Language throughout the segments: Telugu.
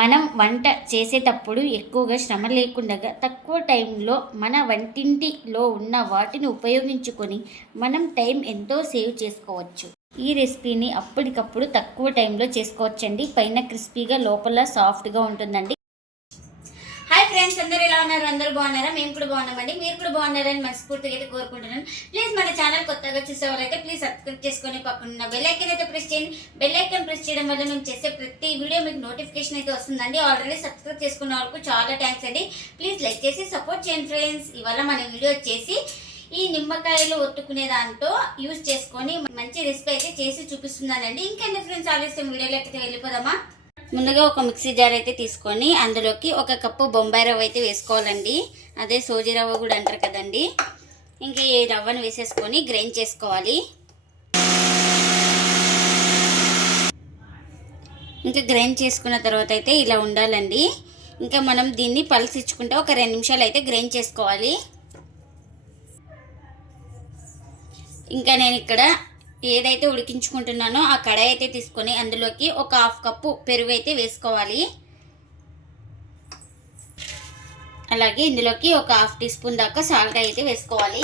మనం వంట చేసేటప్పుడు ఎక్కువగా శ్రమ లేకుండా తక్కువ టైంలో మన వంటింటిలో ఉన్న వాటిని ఉపయోగించుకొని మనం టైం ఎంతో సేవ్ చేసుకోవచ్చు. ఈ రెసిపీని అప్పటికప్పుడు తక్కువ టైంలో చేసుకోవచ్చండి. పైన క్రిస్పీగా లోపల సాఫ్ట్గా ఉంటుందండి. ఫ్రెండ్స్ అందరూ ఎలా ఉన్నారు? అందరూ బాగున్నారా? మేము కూడా బాగున్నామండి. మీరు కూడా బాగున్నారని మనస్ఫూర్తిగా అయితే కోరుకుంటున్నాను. ప్లీజ్ మన ఛానల్ కొత్తగా చూసేవారైతే ప్లీజ్ సబ్స్క్రైబ్ చేసుకొని పక్కన బెల్ ఐకన్ అయితే ప్రెస్ చేయండి. బెల్ ఐకన్ ప్రెస్ చేయడం వల్ల మేము చేసే ప్రతి వీడియో మీకు నోటిఫికేషన్ అయితే వస్తుందండి. ఆల్రెడీ సబ్స్క్రైబ్ చేసుకున్న వాళ్ళకు చాలా థ్యాంక్స్ అండి. ప్లీజ్ లైక్ చేసి సపోర్ట్ చేయండి ఫ్రెండ్స్ ఇవాళ మన వీడియో వచ్చేసి ఈ నిమ్మకాయలు ఒత్తుకునే దాంతో యూజ్ చేసుకొని మంచి రెసిపీ అయితే చేసి చూపిస్తున్నానండి. ఇంకెన్ని ఫ్రెండ్స్ ఆలస్యం? వీడియోలో అయితే వెళ్ళిపోదామా? ముందుగా ఒక మిక్సీ జార్ అయితే తీసుకొని అందులోకి ఒక కప్పు బొంబాయి రవ్వ అయితే వేసుకోవాలండి. అదే సోజీ రవ్వ కూడా అంటారు కదండి. ఇంకా ఈ రవ్వను వేసేసుకొని గ్రైండ్ చేసుకోవాలి. ఇంకా గ్రైండ్ చేసుకున్న తర్వాత అయితే ఇలా ఉండాలండి. ఇంకా మనం దీన్ని పల్స్ ఇచ్చుకుంటే ఒక రెండు నిమిషాలు అయితే గ్రైండ్ చేసుకోవాలి. ఇంకా నేను ఇక్కడ ఏదైతే ఉడికించుకుంటున్నానో ఆ కడాయి అయితే తీసుకొని అందులోకి ఒక హాఫ్ కప్పు పెరుగు అయితే వేసుకోవాలి. అలాగే ఇందులోకి ఒక హాఫ్ టీ స్పూన్ దాకా సాల్ట్ అయితే వేసుకోవాలి.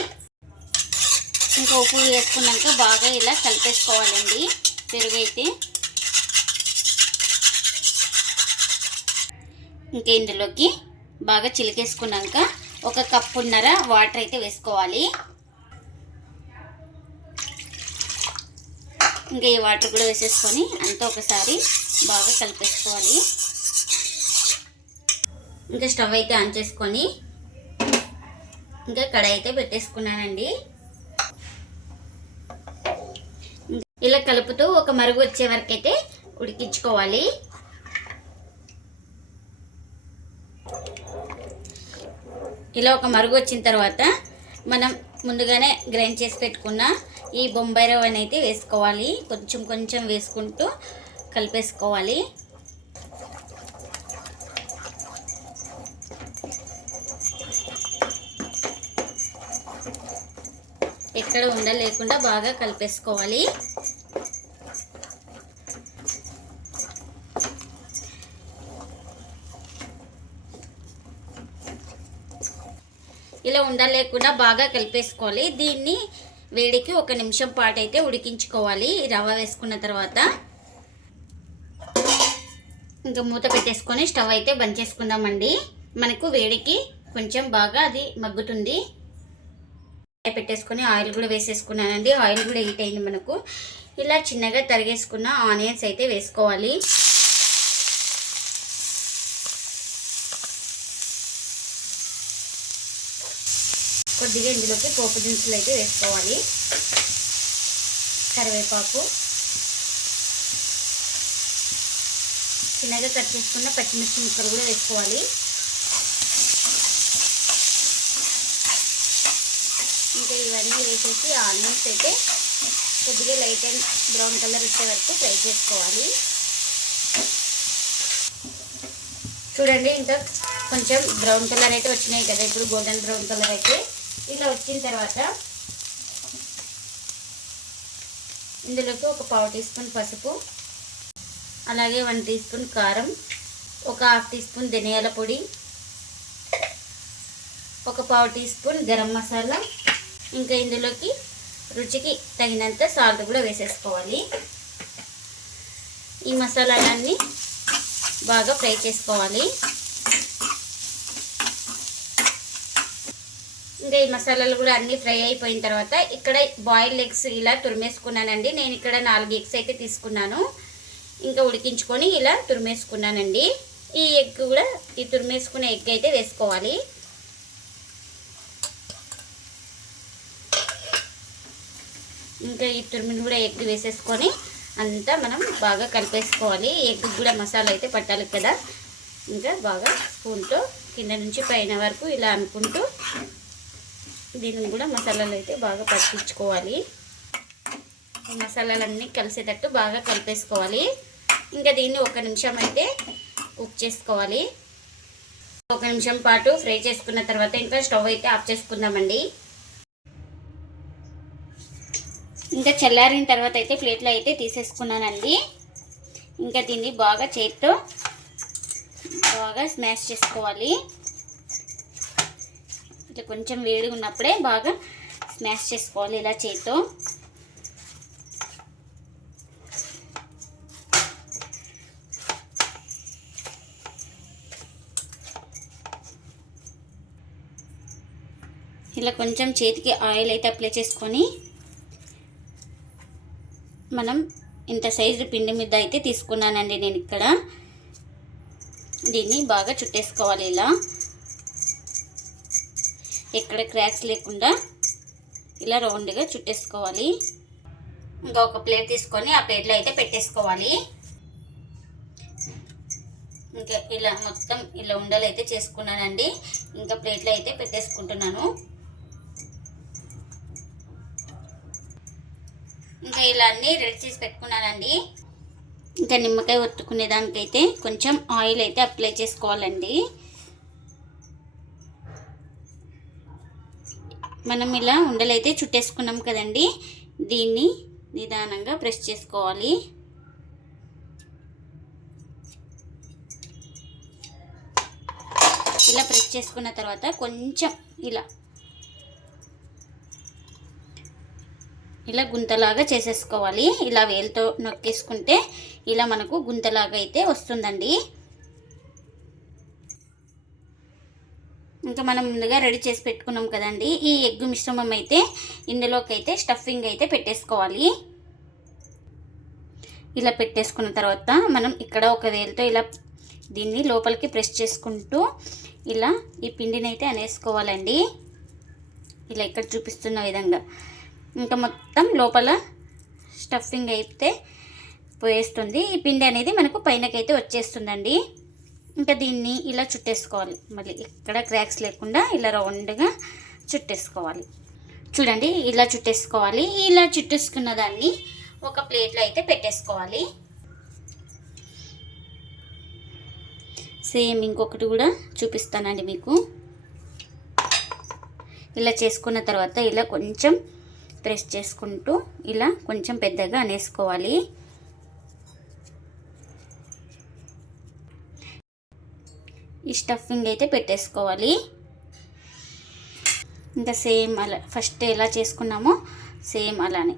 ఇంకా ఉప్పు వేసుకున్నాక బాగా ఇలా కలిపేసుకోవాలండి పెరుగు అయితే. ఇంకా ఇందులోకి బాగా చిలికేసుకున్నాక ఒక కప్పున్నర వాటర్ అయితే వేసుకోవాలి. ఇంకా ఈ వాటర్ కూడా వేసేసుకొని అంతా ఒకసారి బాగా కలిపేసుకోవాలి. ఇంకా స్టవ్ అయితే ఆన్ చేసుకొని ఇంకా కడాయి అయితే పెట్టేసుకున్నానండి. ఇలా కలుపుతూ ఒక మరుగు వచ్చే వరకు అయితే ఉడికించుకోవాలి. ఇలా ఒక మరుగు వచ్చిన తర్వాత మనం ముందుగానే గ్రైండ్ చేసి పెట్టుకున్న ఈ బొంబాయి రవ్వని అయితే వేసుకోవాలి. కొంచెం కొంచెం వేసుకుంటూ కలిపేసుకోవాలి. ఎక్కడ ఉండలేకుండా బాగా కలిపేసుకోవాలి. ఇలా ఉండలేకుండా బాగా కలిపేసుకోవాలి. దీన్ని వేడికి ఒక నిమిషం పాటు అయితే ఉడికించుకోవాలి. రవ్వ వేసుకున్న తర్వాత ఇంకా మూత పెట్టేసుకొని స్టవ్ అయితే బంద్ చేసుకుందామండి. మనకు వేడికి కొంచెం బాగా అది మగ్గుతుంది. పెట్టేసుకొని ఆయిల్ కూడా వేసేసుకున్నానండి. ఆయిల్ కూడా హీట్ అయింది మనకు. ఇలా చిన్నగా తరిగేసుకున్న ఆనియన్స్ అయితే వేసుకోవాలి. కొద్దిగా ఇందులోకి పోపు దినుసులు అయితే వేసుకోవాలి. కరివేపాకు. చిన్నగా కట్ చేసుకున్న పచ్చిమిర్చి ముక్కలు కూడా వేసుకోవాలి. ఇంకా ఇవన్నీ వేసేసి ఆనియన్స్ అయితే కొద్దిగా లైట్ అండ్ బ్రౌన్ కలర్ వచ్చే వరకు ఫ్రై చేసుకోవాలి. చూడండి ఇంకా కొంచెం బ్రౌన్ కలర్ అయితే వచ్చినాయి కదా ఇప్పుడు గోల్డెన్ బ్రౌన్ కలర్ అయితే. ఇలా వచ్చిన తర్వాత ఇందులోకి ఒక పావు టీ స్పూన్ పసుపు అలాగే వన్ టీ స్పూన్ కారం ఒక హాఫ్ టీ స్పూన్ ధనియాల పొడి ఒక పావు టీ స్పూన్ గరం మసాలా ఇంకా ఇందులోకి రుచికి తగినంత సాల్ట్ కూడా వేసేసుకోవాలి. ఈ మసాలాలన్నీ బాగా ఫ్రై చేసుకోవాలి. ఇంకా ఈ మసాలాలు కూడా అన్నీ ఫ్రై అయిపోయిన తర్వాత ఇక్కడ బాయిల్డ్ ఎగ్స్ ఇలా తురిమేసుకున్నానండి. నేను ఇక్కడ నాలుగు ఎగ్స్ అయితే తీసుకున్నాను. ఇంకా ఉడికించుకొని ఇలా తురిమేసుకున్నానండి. ఈ ఎగ్ కూడా ఈ తురిమేసుకున్న ఎగ్ అయితే వేసుకోవాలి. ఇంకా ఈ తురిమిని కూడా ఎగ్ వేసేసుకొని అంతా మనం బాగా కలిపేసుకోవాలి. ఎగ్ కూడా మసాలా అయితే పట్టాలి కదా. ఇంకా బాగా స్పూన్తో కింద నుంచి పైన వరకు ఇలా అనుకుంటూ దీన్ని కూడా మసాలాలు అయితే బాగా పట్టించుకోవాలి. మసాలాలన్నీ కలిసేటట్టు బాగా కలిపేసుకోవాలి. ఇంకా దీన్ని ఒక నిమిషం అయితే కుక్ చేసుకోవాలి. ఒక నిమిషం పాటు ఫ్రై చేసుకున్న తర్వాత ఇంకా స్టవ్ అయితే ఆఫ్ చేసుకుందామండి. ఇంకా చల్లారిన తర్వాత అయితే ప్లేట్లో అయితే తీసేసుకున్నానండి. ఇంకా దీన్ని బాగా చేతితో బాగా స్మాష్ చేసుకోవాలి. ఇట్లా కొంచెం వేడిగా ఉన్నప్పుడే బాగా స్మాష్ చేసుకోవాలి ఇలా చేతితో. ఇలా కొంచెం చేతికి ఆయిల్ అయితే అప్లై చేసుకొని మనం ఇంత సైజు పిండి మీద అయితే తీసుకున్నానండి నేను ఇక్కడ. దీన్ని బాగా చుట్టేసుకోవాలి ఇలా. ఎక్కడ క్రాక్స్ లేకుండా ఇలా రౌండ్గా చుట్టేసుకోవాలి. ఇంకా ఒక ప్లేట్ తీసుకొని ఆ ప్లేట్లో అయితే పెట్టేసుకోవాలి. ఇంకా ఇలా మొత్తం ఇలా ఉండలు అయితే చేసుకున్నానండి. ఇంకా ప్లేట్లో అయితే పెట్టేసుకుంటున్నాను. ఇంకా ఇలా అన్నీ రెడీ చేసి పెట్టుకున్నానండి. ఇంకా నిమ్మకాయ ఒత్తుకునే దానికైతే కొంచెం ఆయిల్ అయితే అప్లై చేసుకోవాలండి. మనం ఇలా ఉండలైతే చుట్టేసుకున్నాం కదండి. దీన్ని నిదానంగా ప్రెస్ చేసుకోవాలి. ఇలా ప్రెస్ చేసుకున్న తర్వాత కొంచెం ఇలా. ఇలా గుంతలాగా చేసేసుకోవాలి. ఇలా వేలుతో నొక్కేసుకుంటే ఇలా మనకు గుంతలాగా అయితే వస్తుందండి. ఇంకా మనం ముందుగా రెడీ చేసి పెట్టుకున్నాం కదండి. ఈ ఎగ్ మిశ్రమం అయితే ఇందులోకి అయితే స్టఫింగ్ అయితే పెట్టేసుకోవాలి. ఇలా పెట్టేసుకున్న తర్వాత మనం ఇక్కడ ఒక వేలుతో ఇలా దీన్ని లోపలికి ప్రెస్ చేసుకుంటూ ఇలా ఈ పిండిని అయితే అనేసుకోవాలండి. ఇలా ఇక్కడ చూపిస్తున్న విధంగా. ఇంకా మొత్తం లోపల స్టఫింగ్ అయితే పోయేస్తుంది. ఈ పిండి అనేది మనకు పైనకైతే వచ్చేస్తుందండి. ఇంకా దీన్ని ఇలా చుట్టేసుకోవాలి. మళ్ళీ ఎక్కడ క్రాక్స్ లేకుండా ఇలా రౌండ్గా చుట్టేసుకోవాలి. చూడండి ఇలా చుట్టేసుకోవాలి. ఇలా చుట్టేసుకున్న దాన్ని ఒక ప్లేట్లో అయితే పెట్టేసుకోవాలి. సేమ్ ఇంకొకటి కూడా చూపిస్తానండి మీకు. ఇలా చేసుకున్న తర్వాత ఇలా కొంచెం ప్రెస్ చేసుకుంటూ ఇలా కొంచెం పెద్దగా అనేసుకోవాలి. ఈ స్టఫింగ్ అయితే పెట్టేసుకోవాలి. ఇంకా సేమ్ అలా ఫస్ట్ ఎలా చేసుకున్నామో సేమ్ అలానే.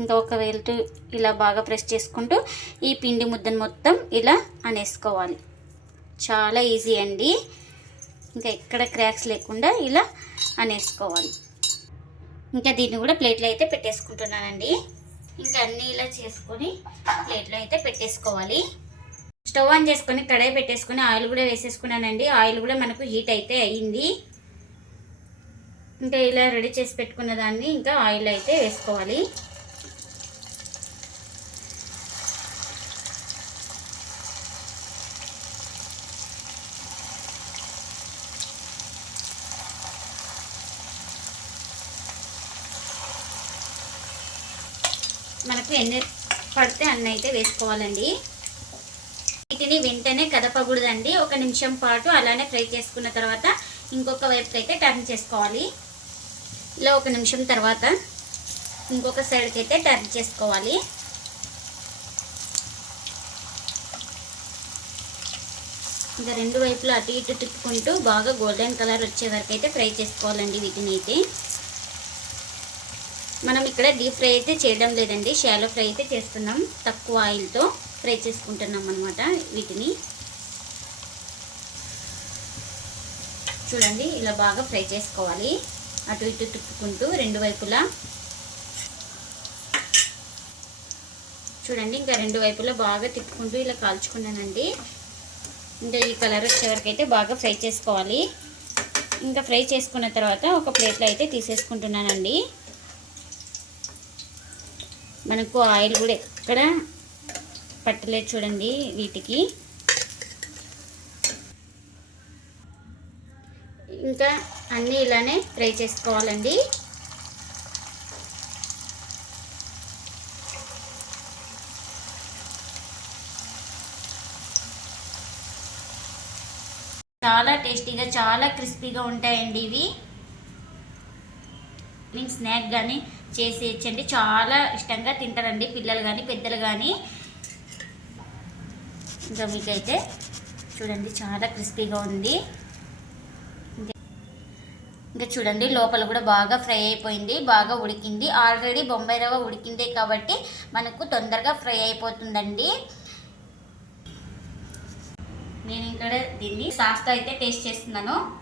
ఇంకా ఒక వేలుతో ఇలా బాగా ప్రెస్ చేసుకుంటూ ఈ పిండి ముద్దను మొత్తం ఇలా అనేసుకోవాలి. చాలా ఈజీ అండి. ఇంకా ఎక్కడ క్రాక్స్ లేకుండా ఇలా అనేసుకోవాలి. ఇంకా దీన్ని కూడా ప్లేట్లో అయితే పెట్టేసుకుంటున్నానండి. ఇంకా అన్నీ ఇలా చేసుకొని ప్లేట్లో అయితే పెట్టేసుకోవాలి. స్టవ్ ఆన్ చేసుకొని కడాయి పెట్టేసుకొని ఆయిల్ కూడా వేసేసుకున్నానండి. ఆయిల్ కూడా మనకు హీట్ అయితే అయ్యింది ఇంకా ఇలా రెడీ చేసి పెట్టుకున్న దాన్ని ఇంకా ఆయిల్ అయితే వేసుకోవాలి. మనకు ఎన్ని పడితే అన్నైతే అయితే వేసుకోవాలండి. వీటిని వెంటనే కదపకూడదండి. ఒక నిమిషం పాటు అలానే ఫ్రై చేసుకున్న తర్వాత ఇంకొక వైపుకి అయితే టర్న్ చేసుకోవాలి. ఇలా ఒక నిమిషం తర్వాత ఇంకొక సైడ్కి అయితే టర్న్ చేసుకోవాలి. ఇంకా రెండు వైపులు అటు ఇటు తిప్పుకుంటూ బాగా గోల్డెన్ కలర్ వచ్చే వరకు అయితే ఫ్రై చేసుకోవాలండి వీటిని అయితే. మనం ఇక్కడ డీప్ ఫ్రై అయితే చేయడం లేదండి. షాలో ఫ్రై అయితే చేస్తున్నాం తక్కువ ఆయిల్తో. ఫ్రై చేసుకుంటున్నాం అనమాట వీటిని. చూడండి ఇలా బాగా ఫ్రై చేసుకోవాలి. అటు ఇటు తిప్పుకుంటూ రెండు వైపులా. చూడండి ఇంకా రెండు వైపులా బాగా తిప్పుకుంటూ ఇలా కాల్చుకున్నానండి. ఇంకా ఈ కలర్ వచ్చే వరకు అయితే బాగా ఫ్రై చేసుకోవాలి. ఇంకా ఫ్రై చేసుకున్న తర్వాత ఒక ప్లేట్లో అయితే తీసేసుకుంటున్నానండి. మనకు ఆయిల్ కూడా ఎక్కడ పట్టలేదు చూడండి వీటికి. ఇంకా అన్నీ ఇలానే ఫ్రై చేసుకోవాలండి. చాలా టేస్టీగా చాలా క్రిస్పీగా ఉంటాయండి ఇవి. ఈవినింగ్ స్నాక్ కానీ చేసేయచ్చండి చాలా ఇష్టంగా తింటారండి పిల్లలు కానీ పెద్దలు కానీ ఇంకా మీకైతే. చూడండి చాలా క్రిస్పీగా ఉంది. ఇంకా- ఇంకా చూడండి లోపల కూడా బాగా ఫ్రై అయిపోయింది బాగా ఉడికింది. ఆల్రెడీ బొంబాయి రవ్వ ఉడికిందే కాబట్టి మనకు తొందరగా ఫ్రై అయిపోతుందండి. నేను ఇక్కడ దీన్ని సాస్తో అయితే టేస్ట్ చేస్తున్నాను.